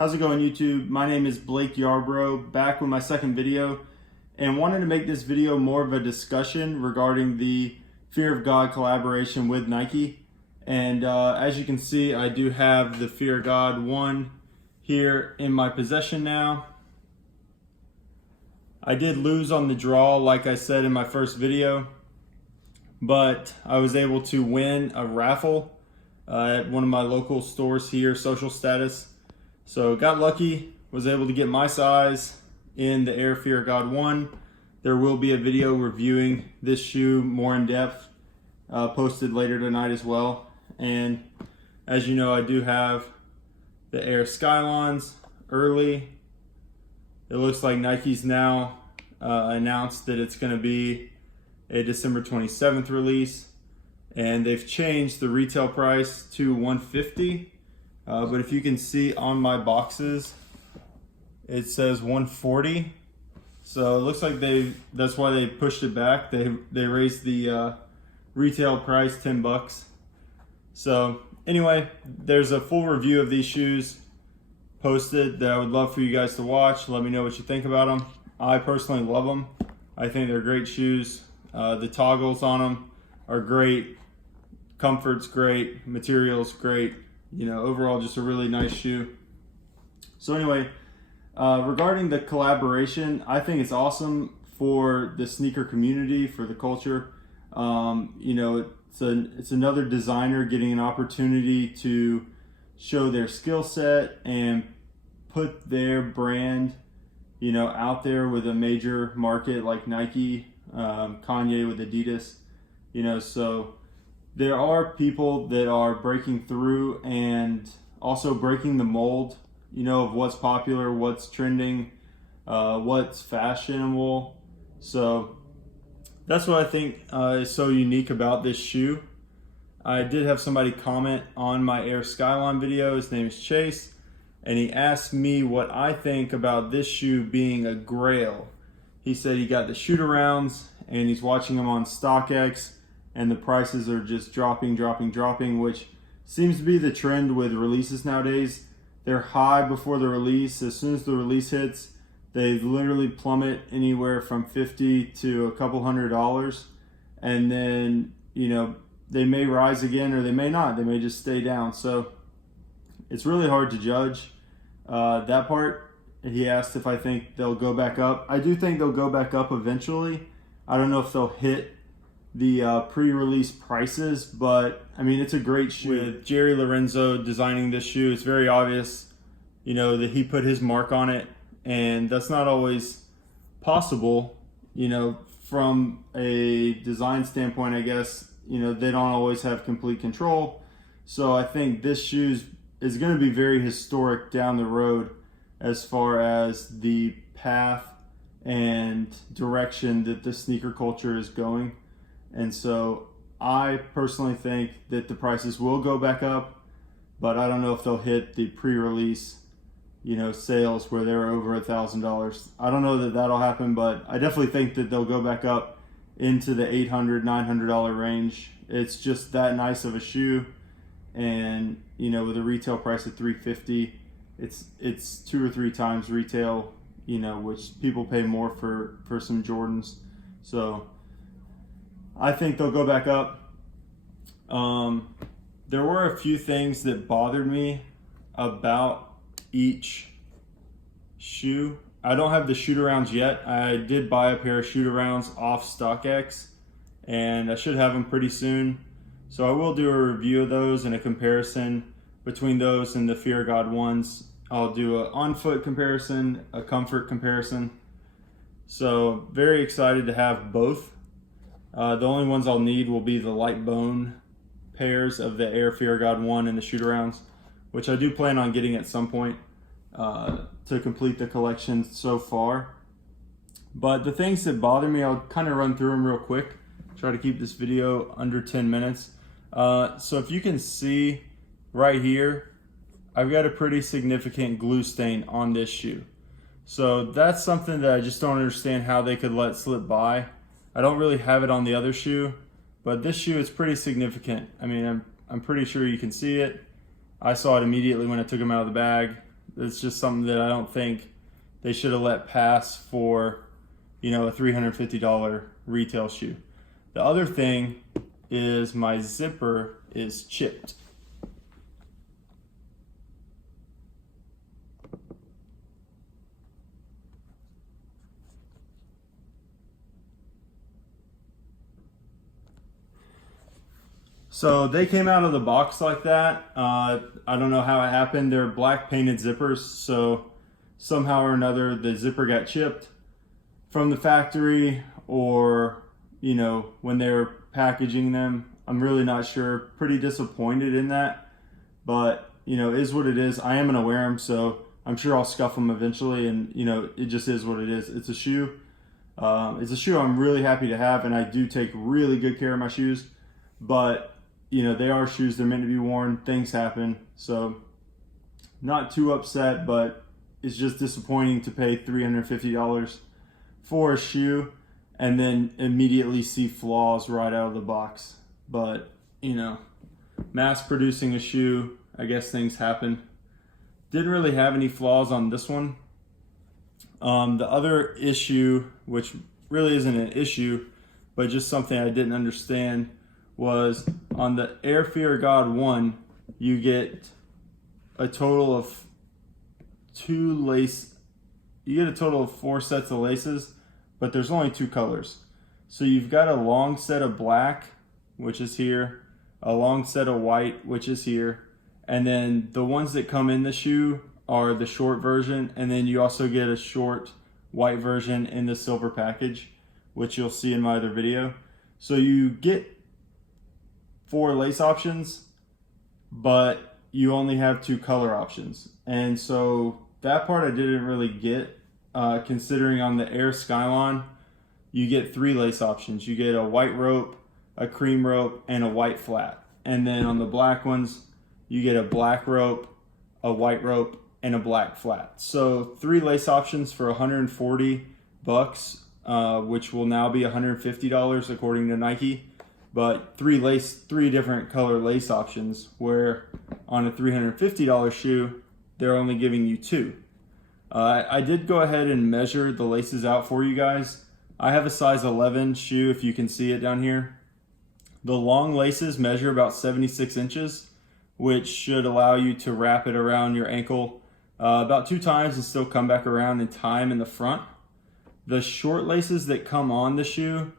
How's it going, YouTube? My name is Blake Yarbrough, back with my second video, and wanted to make this video more of a discussion regarding the Fear of God collaboration with Nike. And as you can see, I do have the Fear of God 1 here in my possession now. I did lose on the draw, like I said in my first video, but I was able to win a raffle at one of my local stores here, Social Status. So got lucky, was able to get my size in the Air Fear of God 1. There will be a video reviewing this shoe more in depth posted later tonight as well. And as you know, I do have the Air Skylines early. It looks like Nike's now announced that it's going to be a December 27th release, and they've changed the retail price to $150. But if you can see on my boxes, it says $140. So it looks like that's why they pushed it back. They raised the retail price $10. So anyway, there's a full review of these shoes posted that I would love for you guys to watch. Let me know what you think about them. I personally love them. I think they're great shoes. The toggles on them are great. Comfort's great. Material's great. You know, overall just a really nice shoe. So anyway, regarding the collaboration, I think it's awesome for the sneaker community, for the culture. You know, it's another designer getting an opportunity to show their skill set and put their brand, you know, out there with a major market like Nike, Kanye with Adidas, you know. So there are people that are breaking through and also breaking the mold, you know, of what's popular, what's trending, what's fashionable. So that's what I think is so unique about this shoe. I did have somebody comment on my Air Skyline video. His name is Chase, and he asked me what I think about this shoe being a grail. He said he got the shoot-arounds and he's watching them on StockX, and the prices are just dropping, which seems to be the trend with releases nowadays. They're high before the release. As soon as the release hits, they literally plummet anywhere from $50 to a couple $100. And then, you know, they may rise again or they may not. They may just stay down. So it's really hard to judge that part. He asked if I think they'll go back up. I do think they'll go back up eventually. I don't know if they'll hit the pre-release prices, but I mean, it's a great shoe. With Jerry Lorenzo designing this shoe, it's very obvious, you know, that he put his mark on it, and that's not always possible, you know, from a design standpoint. I guess, you know, they don't always have complete control. So I think this shoe is going to be very historic down the road as far as the path and direction that the sneaker culture is going. And so I personally think that the prices will go back up, but I don't know if they'll hit the pre-release, you know, sales where they're over $1,000. I don't know that that'll happen, but I definitely think that they'll go back up into the $800, $900 range. It's just that nice of a shoe, and you know, with a retail price of $350, it's 2 or 3 times retail, you know, which people pay more for some Jordans. So I think they'll go back up. There were a few things that bothered me about each shoe. I don't have the shoot-arounds yet. I did buy a pair of shoot-arounds off StockX, and I should have them pretty soon. So I will do a review of those and a comparison between those and the Fear of God ones. I'll do an on-foot comparison, a comfort comparison. So very excited to have both. The only ones I'll need will be the light bone pairs of the Air Fear of God 1 and the shoot-arounds, which I do plan on getting at some point to complete the collection so far. But the things that bother me, I'll kind of run through them real quick. Try to keep this video under 10 minutes. So if you can see right here, I've got a pretty significant glue stain on this shoe. So that's something that I just don't understand how they could let slip by. I don't really have it on the other shoe, but this shoe is pretty significant. I mean, I'm pretty sure you can see it. I saw it immediately when I took them out of the bag. It's just something that I don't think they should have let pass for, you know, a $350 retail shoe. The other thing is my zipper is chipped. So they came out of the box like that. I don't know how it happened. They're black painted zippers, so somehow or another the zipper got chipped from the factory, or, you know, when they were packaging them. I'm really not sure. Pretty disappointed in that, but, you know, is what it is. I am gonna wear them, so I'm sure I'll scuff them eventually, and, you know, it just is what it is. It's a shoe. It's a shoe I'm really happy to have, and I do take really good care of my shoes, but, you know, they are shoes. They're meant to be worn. Things happen. So not too upset, but it's just disappointing to pay $350 for a shoe and then immediately see flaws right out of the box. But, you know, mass producing a shoe, I guess things happen. Didn't really have any flaws on this one. The other issue, which really isn't an issue, but just something I didn't understand, was on the Air Fear God 1, you get a total of you get a total of 4 sets of laces, but there's only 2 colors. So you've got a long set of black, which is here, a long set of white, which is here, and then the ones that come in the shoe are the short version, and then you also get a short white version in the silver package, which you'll see in my other video. So you get 4 lace options, but you only have 2 color options. And so that part I didn't really get, considering on the Air Skyline, you get 3 lace options. You get a white rope, a cream rope, and a white flat. And then on the black ones, you get a black rope, a white rope, and a black flat. So 3 lace options for $140, which will now be $150 according to Nike. But 3 different color lace options, where on a $350 shoe, they're only giving you 2. I did go ahead and measure the laces out for you guys. I have a size 11 shoe, if you can see it down here. The long laces measure about 76 inches, which should allow you to wrap it around your ankle about 2 times and still come back around in time in the front. The short laces that come on the shoe,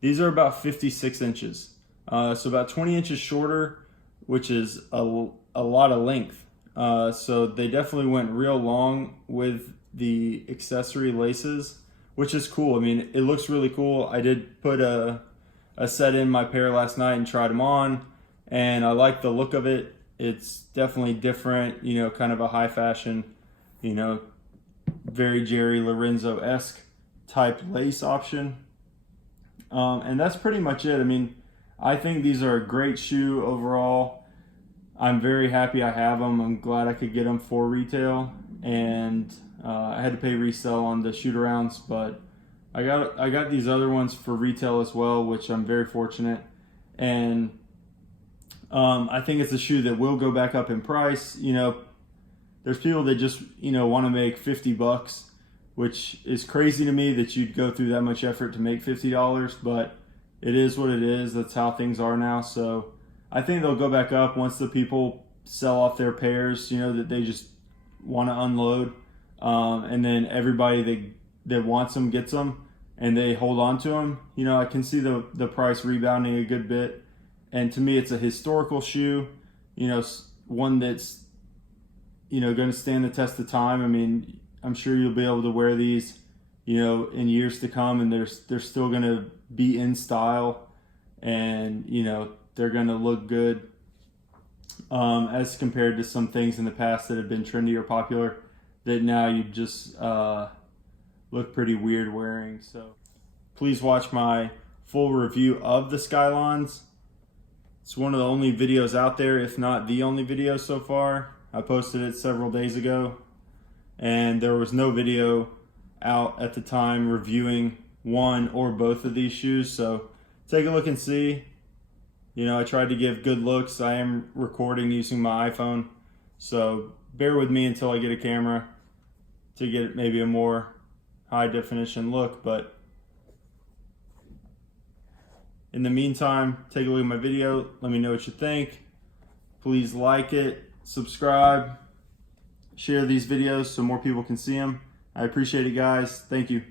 these are about 56 inches. So about 20 inches shorter, which is a lot of length. So they definitely went real long with the accessory laces, which is cool. I mean, it looks really cool. I did put a set in my pair last night and tried them on, and I like the look of it. It's definitely different, you know, kind of a high fashion, you know, very Jerry Lorenzo-esque type lace option. And that's pretty much it. I mean, I think these are a great shoe overall. I'm very happy I have them. I'm glad I could get them for retail, and I had to pay resale on the shoot-arounds, but I got these other ones for retail as well, which I'm very fortunate. And I think it's a shoe that will go back up in price. You know, there's people that just, you know, want to make $50, which is crazy to me that you'd go through that much effort to make $50, but it is what it is. That's how things are now. So I think they'll go back up once the people sell off their pairs, you know, that they just want to unload. And then everybody that wants them gets them, and they hold on to them. You know, I can see the price rebounding a good bit. And to me, it's a historical shoe, you know, one that's, you know, going to stand the test of time. I mean, I'm sure you'll be able to wear these, you know, in years to come, and they're still going to be in style, and, you know, they're going to look good as compared to some things in the past that have been trendy or popular that now you just look pretty weird wearing. So please watch my full review of the Skylines. It's one of the only videos out there, if not the only video so far. I posted it several days ago, and there was no video out at the time reviewing one or both of these shoes. So take a look and see. You know, I tried to give good looks. I am recording using my iPhone, so bear with me until I get a camera to get maybe a more high definition look. But in the meantime, take a look at my video. Let me know what you think. Please like it, subscribe, share these videos so more people can see them. I appreciate it, guys. Thank you.